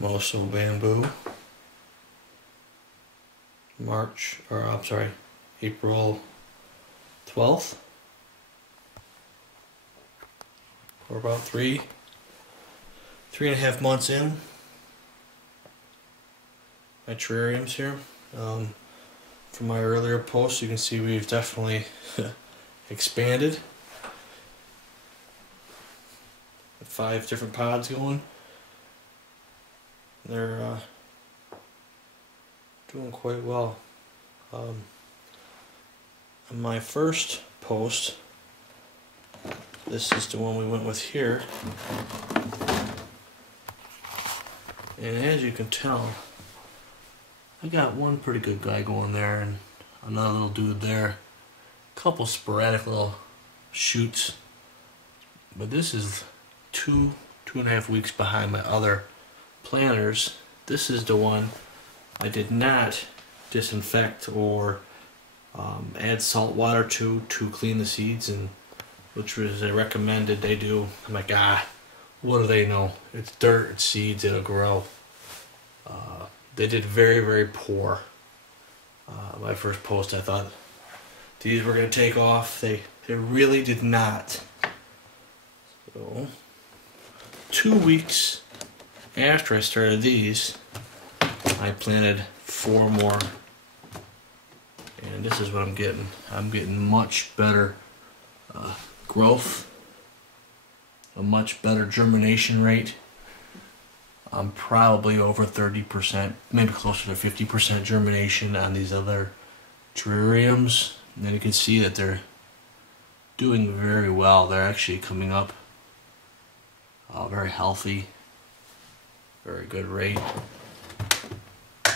moso bamboo. April 12th. We're about three and a half months in. My terrariums here. From my earlier posts, you can see we've definitely expanded. 5 different pods going. They're doing quite well. On my first post, this is the one we went with here, and as you can tell, I got one pretty good guy going there and another little dude there, a couple sporadic little shoots, but this is two and a half weeks behind my other planters. This is the one I did not disinfect or add salt water to clean the seeds, and which was recommended they do. I'm like, what do they know? It's dirt, it's seeds, it'll grow. They did very, very poor. My first post, I thought these were going to take off. They really did not. So 2 weeks after I started these, I planted 4 more, and this is what I'm getting. I'm getting much better growth, a much better germination rate. I'm probably over 30%, maybe closer to 50% germination on these other terrariums. And then you can see that they're doing very well. They're actually coming up very healthy, very good rate.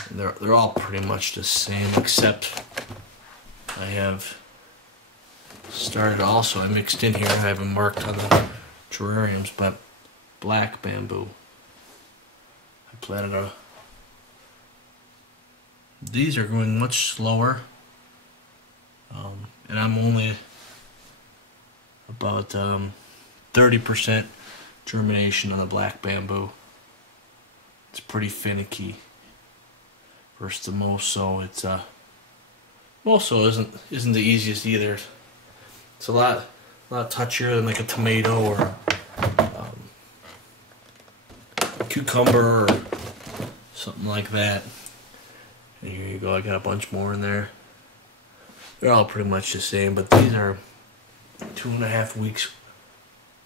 And they're all pretty much the same, except I have started also, I mixed in here, I haven't marked on the terrariums, but black bamboo. I planted these are growing much slower, and I'm only about 30% germination on the black bamboo. It's pretty finicky versus the moso. It's moso isn't the easiest either. It's a lot touchier than like a tomato or a cucumber or something like that. And here you go, I got a bunch more in there. They're all pretty much the same, but these are 2.5 weeks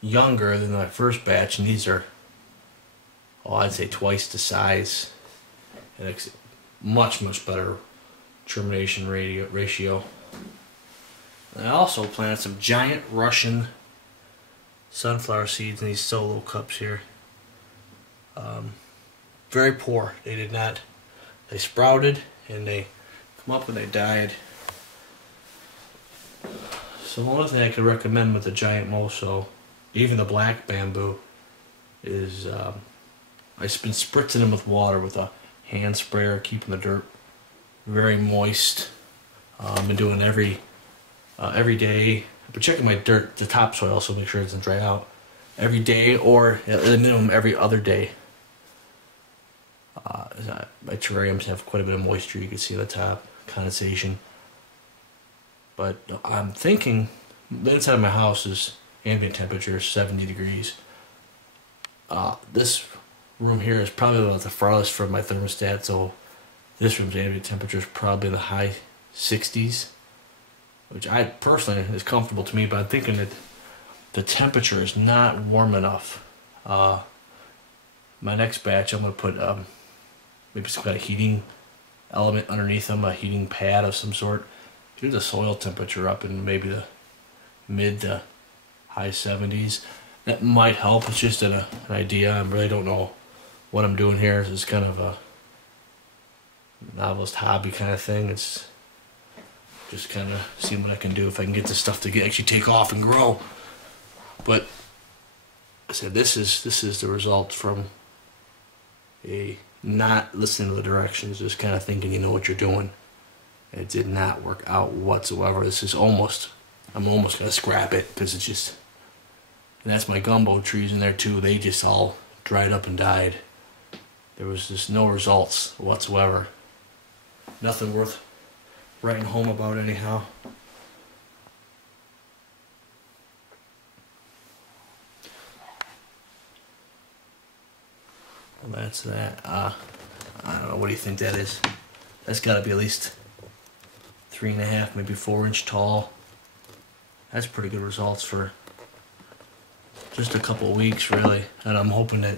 younger than my first batch, and these are, I'd say twice the size, and it's much better germination ratio. And I also planted some giant Russian sunflower seeds in these solo cups here. Very poor. They sprouted and they come up and they died. So the only thing I could recommend with the giant moso, even the black bamboo, is I've been spritzing them with water with a hand sprayer, keeping the dirt very moist. I've been doing every day. I've been checking my dirt, the topsoil, so make sure it doesn't dry out every day, or at the minimum every other day. My terrariums have quite a bit of moisture. You can see the top condensation. But I'm thinking the inside of my house is ambient temperature 70 degrees. This room here is probably about the farthest from my thermostat, so this room's ambient temperature is probably in the high 60s, which I personally is comfortable to me, but I'm thinking that the temperature is not warm enough. My next batch, I'm going to put maybe some kind of heating element underneath them, a heating pad of some sort. Get the soil temperature up in maybe the mid to high 70s. That might help. It's just an idea. I really don't know what I'm doing here. This is kind of a novelist hobby kind of thing. It's just kind of seeing what I can do if I can get this stuff to actually take off and grow. But I said this is the result from a not listening to the directions, just kind of thinking you know what you're doing. It did not work out whatsoever. This is I'm almost gonna scrap it because it's just, and that's my gumbo trees in there too. They just all dried up and died. there was just no results whatsoever. Nothing worth writing home about anyhow. And that's that. I don't know, what do you think that is? That's got to be at least 3.5, maybe 4 inch tall. That's pretty good results for just a couple of weeks, really. And I'm hoping that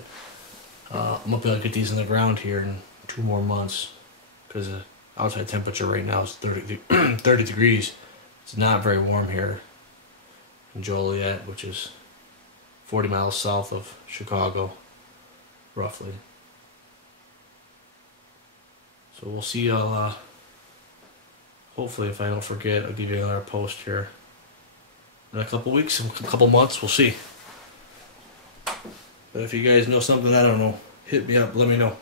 I'm gonna be able to get these in the ground here in 2 more months, because the outside temperature right now is 30 degrees. It's not very warm here in Joliet, which is 40 miles south of Chicago, roughly. So we'll see. Hopefully, if I don't forget, I'll give you another post here in a couple weeks, a couple months. We'll see. But if you guys know something I don't know, hit me up. Let me know.